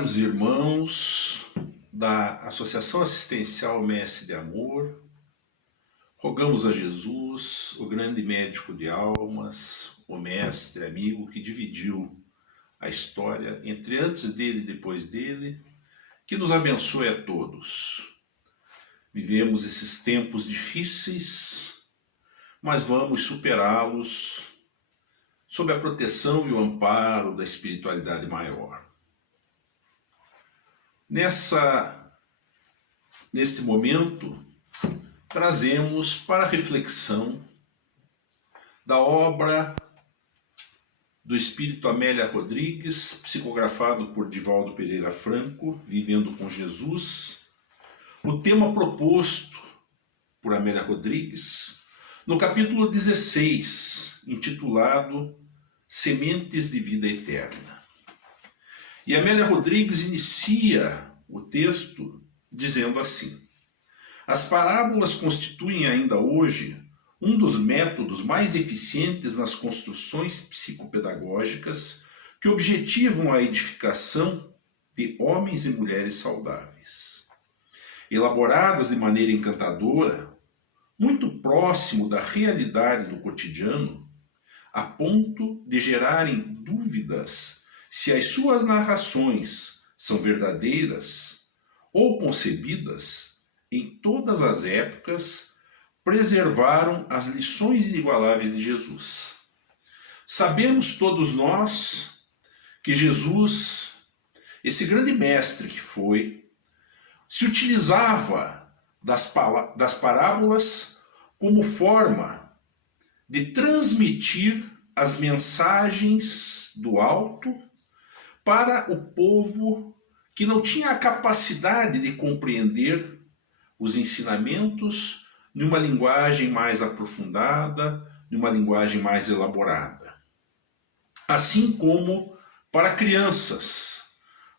caros irmãos da Associação Assistencial Mestre de Amor, rogamos a Jesus, o grande médico de almas, o mestre amigo que dividiu a história entre antes dele e depois dele, que nos abençoe a todos. Vivemos esses tempos difíceis, mas vamos superá-los sob a proteção e o amparo da espiritualidade maior. Neste momento, trazemos para reflexão da obra do Espírito Amélia Rodrigues, psicografado por Divaldo Pereira Franco, Vivendo com Jesus, o tema proposto por Amélia Rodrigues, no capítulo 16, intitulado Sementes de Vida Eterna. E Amélia Rodrigues inicia o texto dizendo assim: as parábolas constituem ainda hoje um dos métodos mais eficientes nas construções psicopedagógicas que objetivam a edificação de homens e mulheres saudáveis. Elaboradas de maneira encantadora, muito próximo da realidade do cotidiano, a ponto de gerarem dúvidas se as suas narrações são verdadeiras ou concebidas em todas as épocas, preservaram as lições inigualáveis de Jesus. Sabemos todos nós que Jesus, esse grande mestre que foi, se utilizava das parábolas como forma de transmitir as mensagens do alto para o povo que não tinha a capacidade de compreender os ensinamentos numa linguagem mais aprofundada, numa linguagem mais elaborada. Assim como para crianças,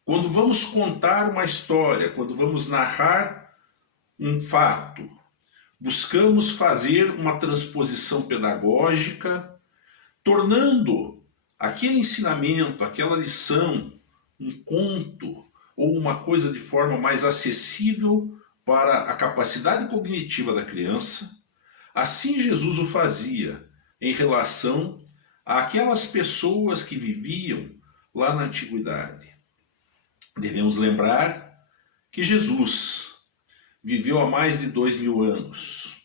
quando vamos contar uma história, quando vamos narrar um fato, buscamos fazer uma transposição pedagógica, tornando aquele ensinamento, aquela lição, um conto ou uma coisa de forma mais acessível para a capacidade cognitiva da criança. Assim Jesus o fazia em relação àquelas pessoas que viviam lá na antiguidade. Devemos lembrar que Jesus viveu há mais de 2000 anos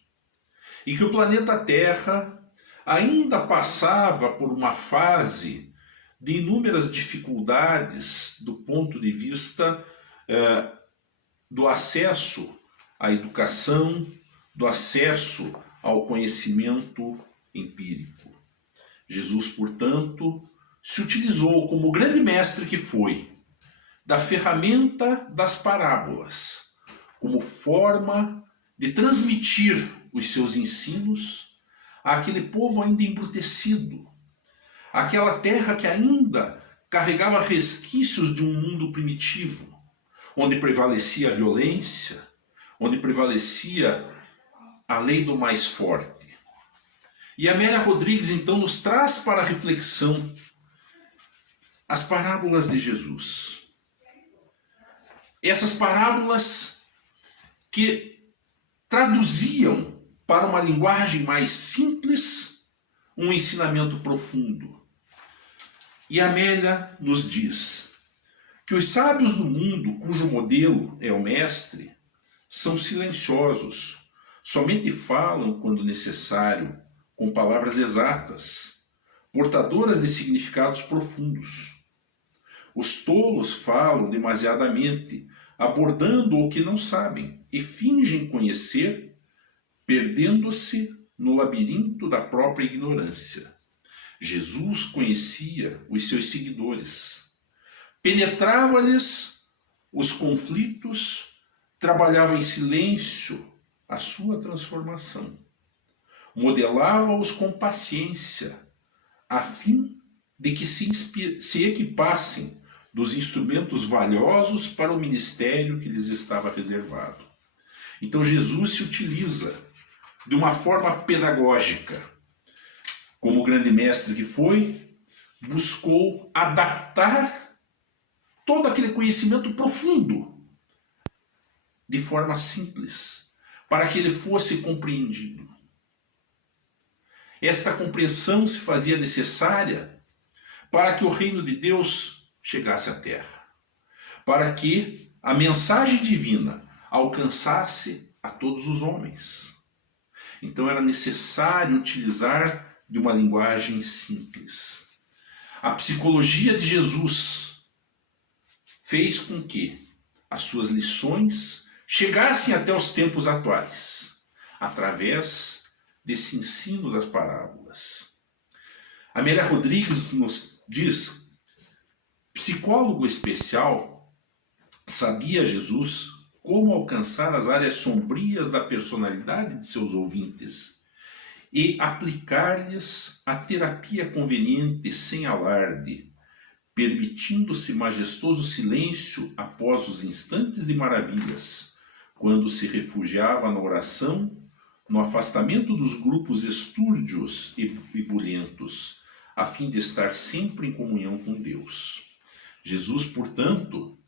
e que o planeta Terra ainda passava por uma fase de inúmeras dificuldades do ponto de vista do acesso à educação, do acesso ao conhecimento empírico. Jesus, portanto, se utilizou como grande mestre que foi da ferramenta das parábolas, como forma de transmitir os seus ensinos àquele povo ainda embrutecido, aquela terra que ainda carregava resquícios de um mundo primitivo, onde prevalecia a violência, onde prevalecia a lei do mais forte. E Amélia Rodrigues então nos traz para a reflexão as parábolas de Jesus. Essas parábolas que traduziam para uma linguagem mais simples um ensinamento profundo. E Amélia nos diz que os sábios do mundo, cujo modelo é o mestre, são silenciosos, somente falam quando necessário, com palavras exatas, portadoras de significados profundos. Os tolos falam demasiadamente, abordando o que não sabem, e fingem conhecer, perdendo-se no labirinto da própria ignorância. Jesus conhecia os seus seguidores, penetrava-lhes os conflitos, trabalhava em silêncio a sua transformação, modelava-os com paciência, a fim de que se equipassem dos instrumentos valiosos para o ministério que lhes estava reservado. Então Jesus se utiliza de uma forma pedagógica. Como grande mestre que foi, buscou adaptar todo aquele conhecimento profundo de forma simples, para que ele fosse compreendido. Esta compreensão se fazia necessária para que o reino de Deus chegasse à terra, para que a mensagem divina alcançasse a todos os homens. Então era necessário utilizar de uma linguagem simples. A psicologia de Jesus fez com que as suas lições chegassem até os tempos atuais, através desse ensino das parábolas. Amélia Rodrigues nos diz: psicólogo especial, sabia Jesus como alcançar as áreas sombrias da personalidade de seus ouvintes e aplicar-lhes a terapia conveniente sem alarde, permitindo-se majestoso silêncio após os instantes de maravilhas, quando se refugiava na oração, no afastamento dos grupos estúrdios e bulhentos, a fim de estar sempre em comunhão com Deus. Jesus, portanto,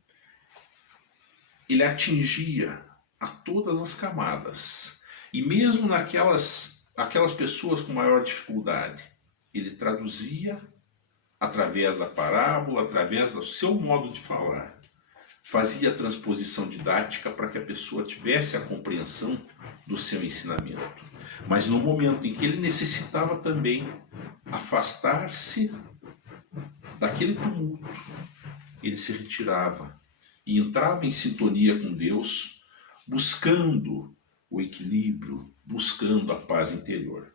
ele atingia a todas as camadas, e mesmo aquelas pessoas com maior dificuldade, ele traduzia através da parábola, através do seu modo de falar, fazia a transposição didática para que a pessoa tivesse a compreensão do seu ensinamento. Mas no momento em que ele necessitava também afastar-se daquele tumulto, ele se retirava e entrava em sintonia com Deus, buscando o equilíbrio, buscando a paz interior.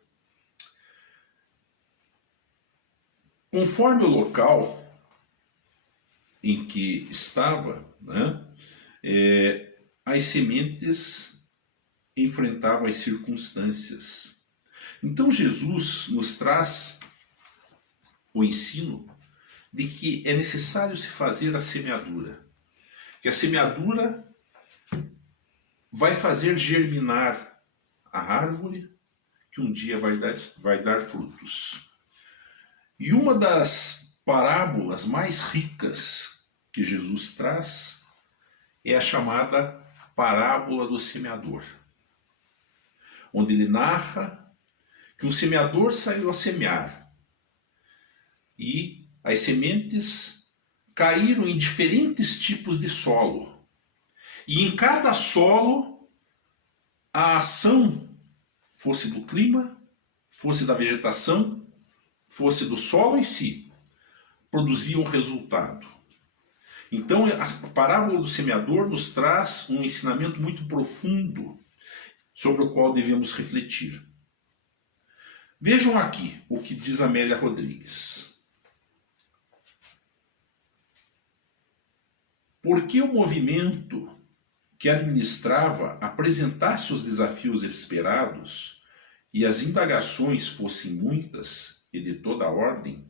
Conforme o local em que estava, as sementes enfrentavam as circunstâncias. Então Jesus nos traz o ensino de que é necessário se fazer a semeadura, que a semeadura vai fazer germinar a árvore que um dia vai dar frutos. E uma das parábolas mais ricas que Jesus traz é a chamada parábola do semeador, onde ele narra que um semeador saiu a semear e as sementes caíram em diferentes tipos de solo. E em cada solo, a ação, fosse do clima, fosse da vegetação, fosse do solo em si, produzia um resultado. Então, a parábola do semeador nos traz um ensinamento muito profundo sobre o qual devemos refletir. Vejam aqui o que diz Amélia Rodrigues. Porque o movimento que administrava apresentasse os desafios esperados e as indagações fossem muitas e de toda a ordem,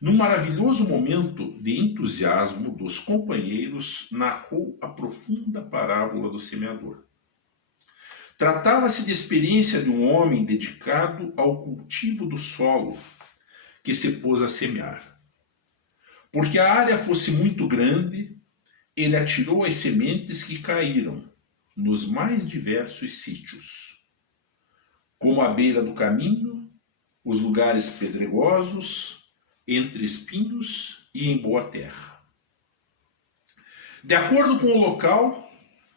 num maravilhoso momento de entusiasmo dos companheiros, narrou a profunda parábola do semeador. Tratava-se de experiência de um homem dedicado ao cultivo do solo, que se pôs a semear. Porque a área fosse muito grande, ele atirou as sementes que caíram nos mais diversos sítios, como à beira do caminho, os lugares pedregosos, entre espinhos e em boa terra. De acordo com o local,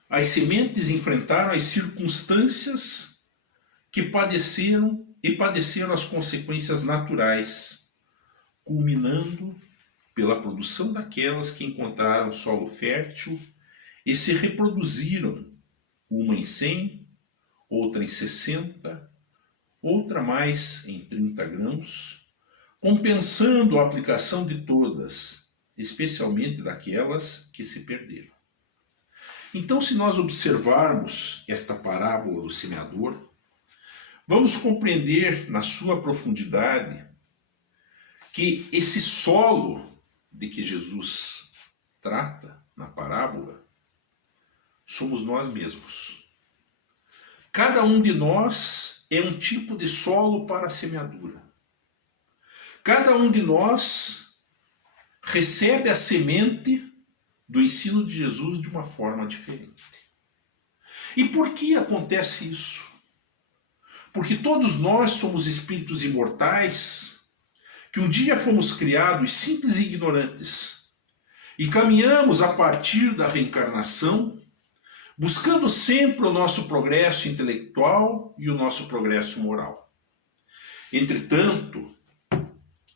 as sementes enfrentaram as circunstâncias que padeceram as consequências naturais, culminando pela produção daquelas que encontraram solo fértil e se reproduziram, uma em 100, outra em 60, outra mais em 30 grãos, compensando a aplicação de todas, especialmente daquelas que se perderam. Então, se nós observarmos esta parábola do semeador, vamos compreender na sua profundidade que esse solo de que Jesus trata na parábola somos nós mesmos. Cada um de nós é um tipo de solo para a semeadura. Cada um de nós recebe a semente do ensino de Jesus de uma forma diferente. E por que acontece isso? Porque todos nós somos espíritos imortais, que um dia fomos criados simples e ignorantes, e caminhamos a partir da reencarnação, buscando sempre o nosso progresso intelectual e o nosso progresso moral. Entretanto,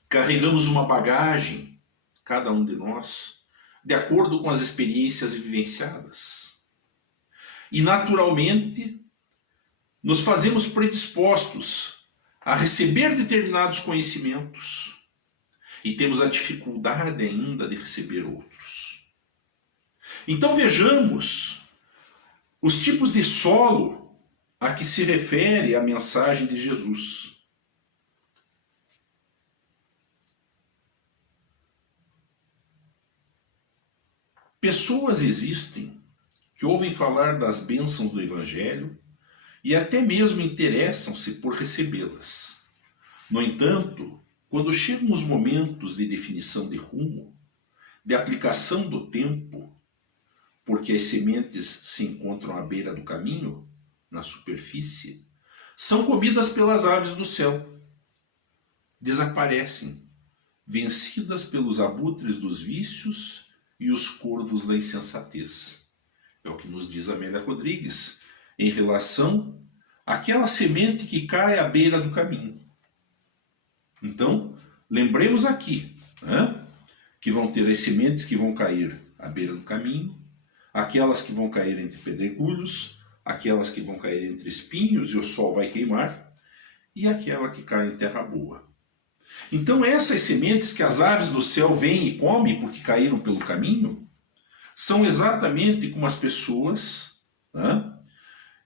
carregamos uma bagagem, cada um de nós, de acordo com as experiências vivenciadas. E naturalmente, nos fazemos predispostos a receber determinados conhecimentos e temos a dificuldade ainda de receber outros. Então vejamos os tipos de solo a que se refere a mensagem de Jesus. Pessoas existem que ouvem falar das bênçãos do Evangelho e até mesmo interessam-se por recebê-las. No entanto, quando chegam os momentos de definição de rumo, de aplicação do tempo, porque as sementes se encontram à beira do caminho, na superfície, são comidas pelas aves do céu. Desaparecem, vencidas pelos abutres dos vícios e os corvos da insensatez. É o que nos diz Amélia Rodrigues em relação àquela semente que cai à beira do caminho. Então, lembremos aqui, que vão ter as sementes que vão cair à beira do caminho, aquelas que vão cair entre pedregulhos, aquelas que vão cair entre espinhos e o sol vai queimar, e aquela que cai em terra boa. Então essas sementes que as aves do céu vêm e comem porque caíram pelo caminho, são exatamente como as pessoas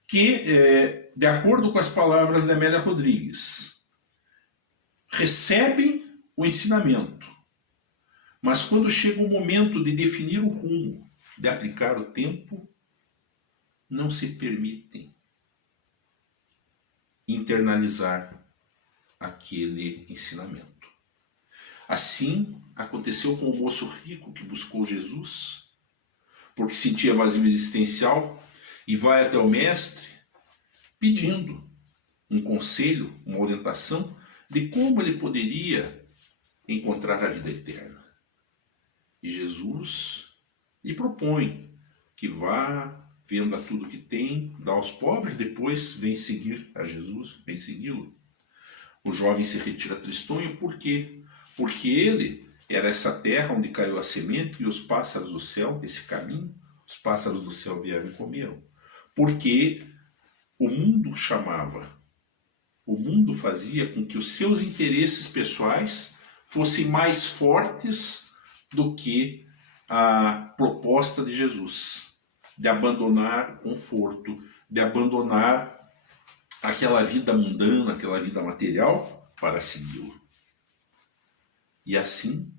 que, de acordo com as palavras de Amélia Rodrigues, recebem o ensinamento, mas quando chega o momento de definir o rumo, de aplicar o tempo, não se permitem internalizar aquele ensinamento. Assim aconteceu com o moço rico que buscou Jesus, porque sentia vazio existencial, e vai até o mestre pedindo um conselho, uma orientação de como ele poderia encontrar a vida eterna. E Jesus lhe propõe que vá, venda tudo que tem, dá aos pobres, depois vem seguir a Jesus, vem segui-lo. O jovem se retira tristonho, por quê? Porque ele era essa terra onde caiu a semente e os pássaros do céu, esse caminho, os pássaros do céu vieram e comeram. Porque o mundo chamava, o mundo fazia com que os seus interesses pessoais fossem mais fortes do que a proposta de Jesus, de abandonar o conforto, de abandonar aquela vida mundana, aquela vida material, para segui-lo. E assim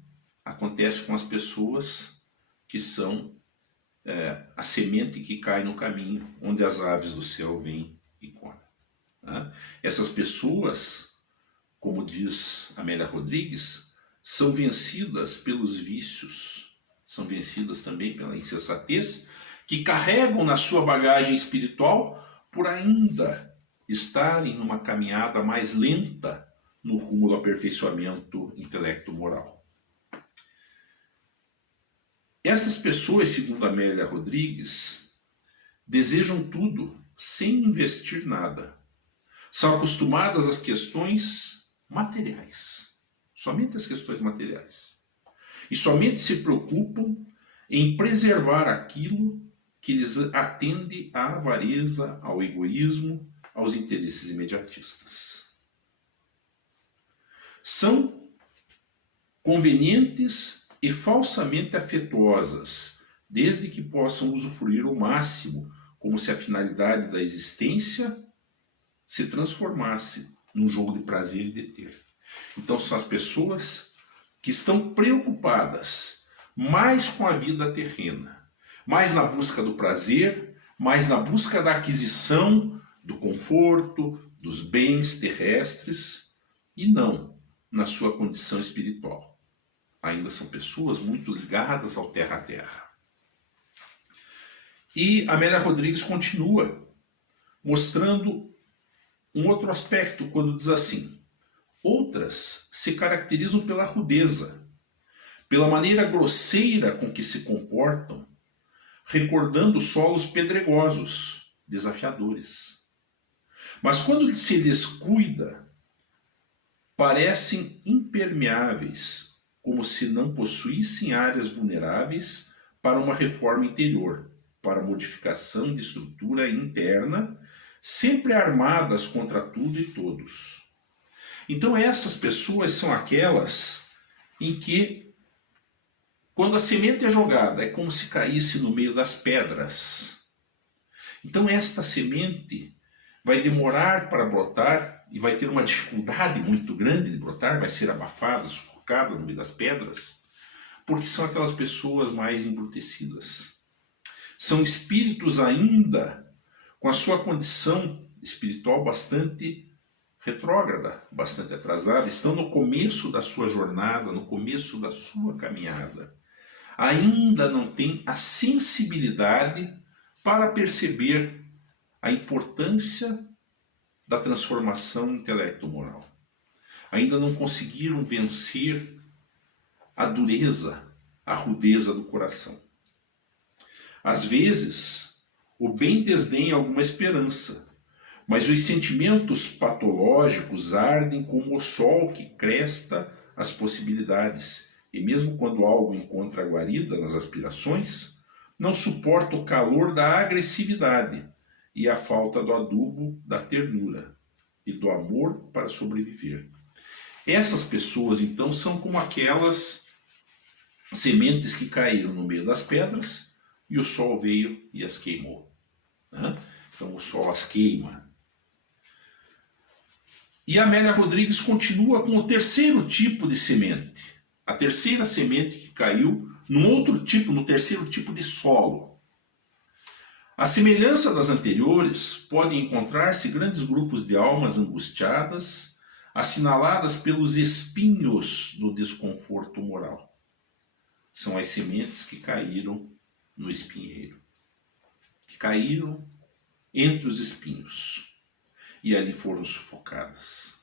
acontece com as pessoas que são a semente que cai no caminho, onde as aves do céu vêm e comem. Essas pessoas, como diz Amélia Rodrigues, são vencidas pelos vícios, são vencidas também pela insensatez, que carregam na sua bagagem espiritual por ainda estarem numa caminhada mais lenta no rumo do aperfeiçoamento intelecto-moral. Essas pessoas, segundo Amélia Rodrigues, desejam tudo sem investir nada. São acostumadas às questões materiais, somente as questões materiais. E somente se preocupam em preservar aquilo que lhes atende à avareza, ao egoísmo, aos interesses imediatistas. São convenientes e falsamente afetuosas, desde que possam usufruir o máximo, como se a finalidade da existência se transformasse num jogo de prazer e de ter. Então são as pessoas que estão preocupadas mais com a vida terrena, mais na busca do prazer, mais na busca da aquisição do conforto, dos bens terrestres, e não na sua condição espiritual. Ainda são pessoas muito ligadas ao terra a terra. E Amélia Rodrigues continua mostrando um outro aspecto quando diz assim: outras se caracterizam pela rudeza, pela maneira grosseira com que se comportam, recordando solos pedregosos, desafiadores. Mas quando se lhes cuida, parecem impermeáveis, como se não possuíssem áreas vulneráveis para uma reforma interior, para modificação de estrutura interna, sempre armadas contra tudo e todos. Então essas pessoas são aquelas em que, quando a semente é jogada, é como se caísse no meio das pedras. Então esta semente vai demorar para brotar e vai ter uma dificuldade muito grande de brotar, vai ser abafada, sufocada no meio das pedras, porque são aquelas pessoas mais embrutecidas. São espíritos ainda com a sua condição espiritual bastante retrógrada, bastante atrasada, estão no começo da sua jornada, no começo da sua caminhada. Ainda não têm a sensibilidade para perceber a importância da transformação intelecto-moral. Ainda não conseguiram vencer a dureza, a rudeza do coração. Às vezes, o bem desdenha alguma esperança, mas os sentimentos patológicos ardem como o sol que cresta as possibilidades, e mesmo quando algo encontra guarida nas aspirações, não suporta o calor da agressividade e a falta do adubo da ternura e do amor para sobreviver. Essas pessoas, então, são como aquelas sementes que caíram no meio das pedras e o sol veio e as queimou. Então o sol as queima. E Amélia Rodrigues continua com o terceiro tipo de semente. A terceira semente que caiu num outro tipo, no terceiro tipo de solo. À semelhança das anteriores, podem encontrar-se grandes grupos de almas angustiadas, assinaladas pelos espinhos do desconforto moral. São as sementes que caíram no espinheiro, que caíram entre os espinhos e ali foram sufocadas.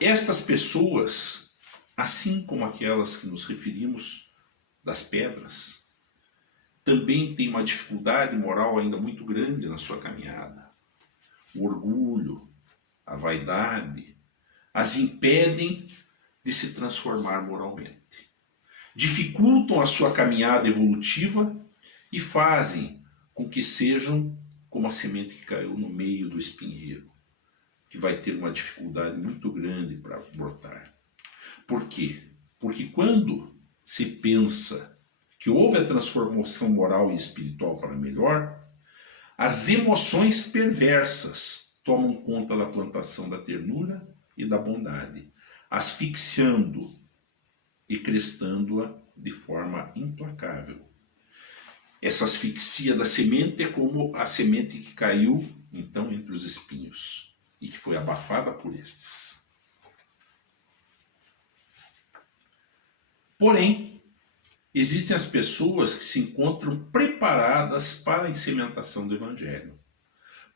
Estas pessoas, assim como aquelas que nos referimos das pedras, também têm uma dificuldade moral ainda muito grande na sua caminhada. O orgulho, a vaidade, as impedem de se transformar moralmente. Dificultam a sua caminhada evolutiva e fazem com que sejam como a semente que caiu no meio do espinheiro, que vai ter uma dificuldade muito grande para brotar. Por quê? Porque quando se pensa que houve a transformação moral e espiritual para melhor, as emoções perversas tomam conta da plantação da ternura e da bondade, asfixiando e crestando-a de forma implacável. Essa asfixia da semente é como a semente que caiu, então, entre os espinhos e que foi abafada por estes. Porém, existem as pessoas que se encontram preparadas para a implementação do Evangelho,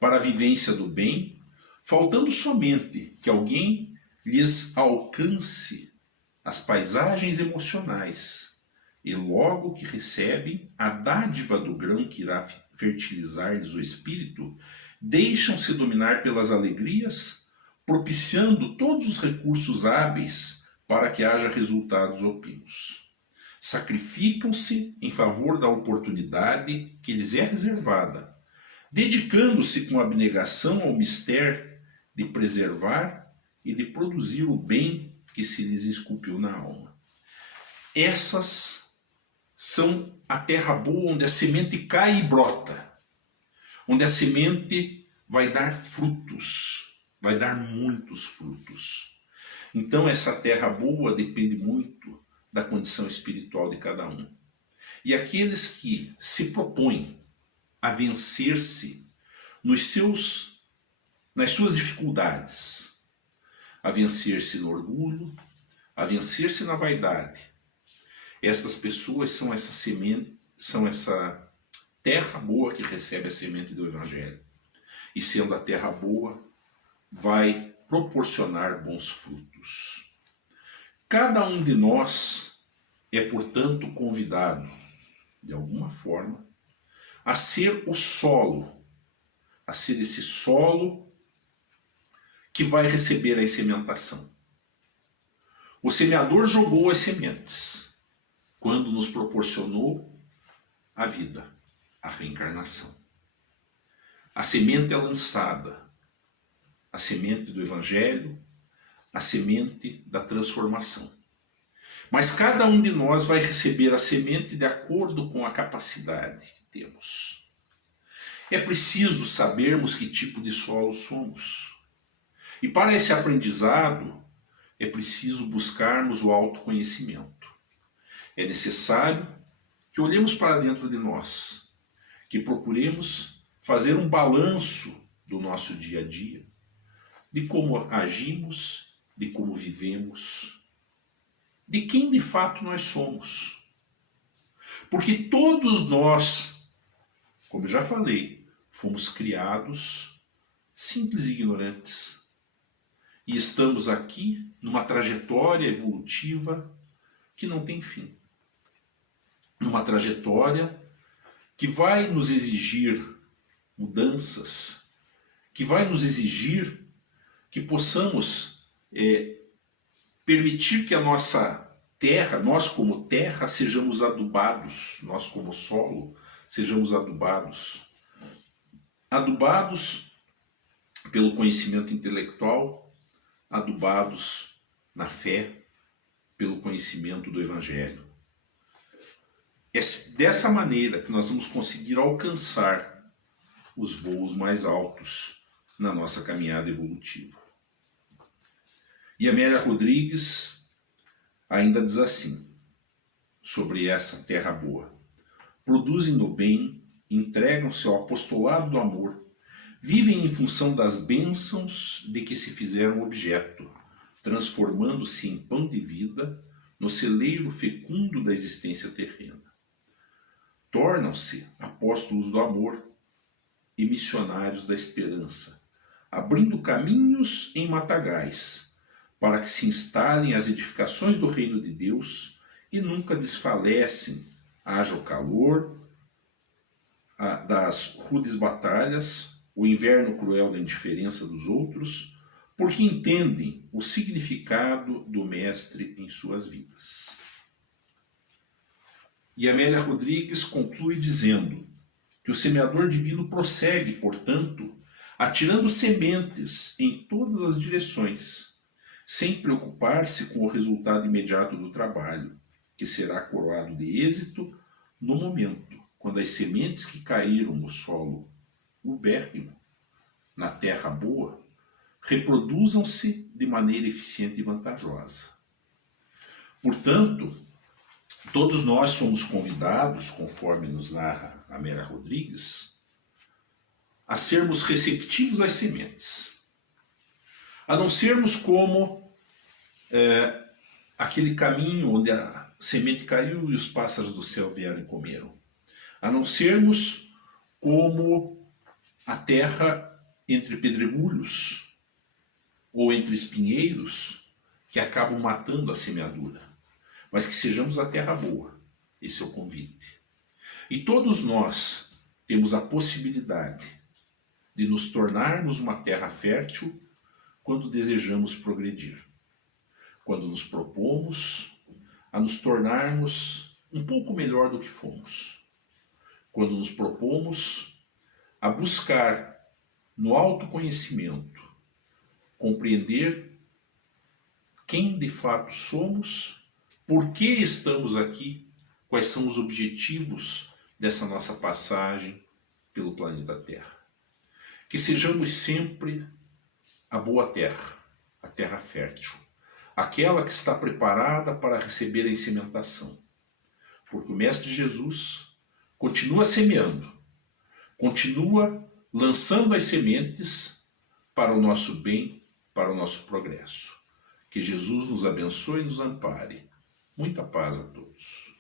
para a vivência do bem, faltando somente que alguém lhes alcance as paisagens emocionais, e logo que recebem a dádiva do grão que irá fertilizar-lhes o espírito, deixam-se dominar pelas alegrias, propiciando todos os recursos hábeis para que haja resultados ópimos. Sacrificam-se em favor da oportunidade que lhes é reservada, dedicando-se com abnegação ao mistério de preservar e de produzir o bem que se lhes esculpiu na alma. Essas são a terra boa onde a semente cai e brota, onde a semente vai dar frutos, vai dar muitos frutos. Então essa terra boa depende muito da condição espiritual de cada um. E aqueles que se propõem a vencer-se nas suas dificuldades, a vencer-se no orgulho, a vencer-se na vaidade, estas pessoas são essa semente são essa terra boa que recebe a semente do Evangelho. E sendo a terra boa, vai proporcionar bons frutos. Cada um de nós é, portanto, convidado, de alguma forma, a ser o solo, a ser esse solo que vai receber a sementação. O semeador jogou as sementes quando nos proporcionou a vida, a reencarnação. A semente é lançada, a semente do Evangelho, a semente da transformação. Mas cada um de nós vai receber a semente de acordo com a capacidade que temos. É preciso sabermos que tipo de solo somos. E para esse aprendizado, é preciso buscarmos o autoconhecimento. É necessário que olhemos para dentro de nós, que procuremos fazer um balanço do nosso dia a dia, de como agimos, de como vivemos, de quem de fato nós somos. Porque todos nós, como eu já falei, fomos criados simples e ignorantes. E estamos aqui numa trajetória evolutiva que não tem fim. Numa trajetória que vai nos exigir mudanças, que vai nos exigir que possamos permitir que a nossa terra, nós como terra, sejamos adubados, nós como solo, sejamos adubados. Adubados pelo conhecimento intelectual, adubados na fé, pelo conhecimento do Evangelho. É dessa maneira que nós vamos conseguir alcançar os voos mais altos na nossa caminhada evolutiva. E Amélia Rodrigues ainda diz assim, sobre essa terra boa: produzem no bem, entregam-se ao apostolado do amor, vivem em função das bênçãos de que se fizeram objeto, transformando-se em pão de vida no celeiro fecundo da existência terrena. Tornam-se apóstolos do amor e missionários da esperança, abrindo caminhos em matagais, para que se instalem as edificações do reino de Deus e nunca desfalecem, haja o calor das rudes batalhas, o inverno cruel da indiferença dos outros, porque entendem o significado do Mestre em suas vidas. E Amélia Rodrigues conclui dizendo que o semeador divino prossegue, portanto, atirando sementes em todas as direções, sem preocupar-se com o resultado imediato do trabalho, que será coroado de êxito no momento, quando as sementes que caíram no solo ubérrimo, na terra boa, reproduzam-se de maneira eficiente e vantajosa. Portanto, todos nós somos convidados, conforme nos narra Amélia Rodrigues, a sermos receptivos às sementes, a não sermos como aquele caminho onde a semente caiu e os pássaros do céu vieram e comeram, a não sermos como a terra entre pedregulhos ou entre espinheiros que acabam matando a semeadura, mas que sejamos a terra boa. Esse é o convite. E todos nós temos a possibilidade de nos tornarmos uma terra fértil quando desejamos progredir, quando nos propomos a nos tornarmos um pouco melhor do que fomos, quando nos propomos a buscar no autoconhecimento compreender quem de fato somos, por que estamos aqui, quais são os objetivos dessa nossa passagem pelo planeta Terra. Que sejamos sempre a boa terra, a terra fértil, aquela que está preparada para receber a insementação. Porque o Mestre Jesus continua semeando, continua lançando as sementes para o nosso bem, para o nosso progresso. Que Jesus nos abençoe e nos ampare. Muita paz a todos.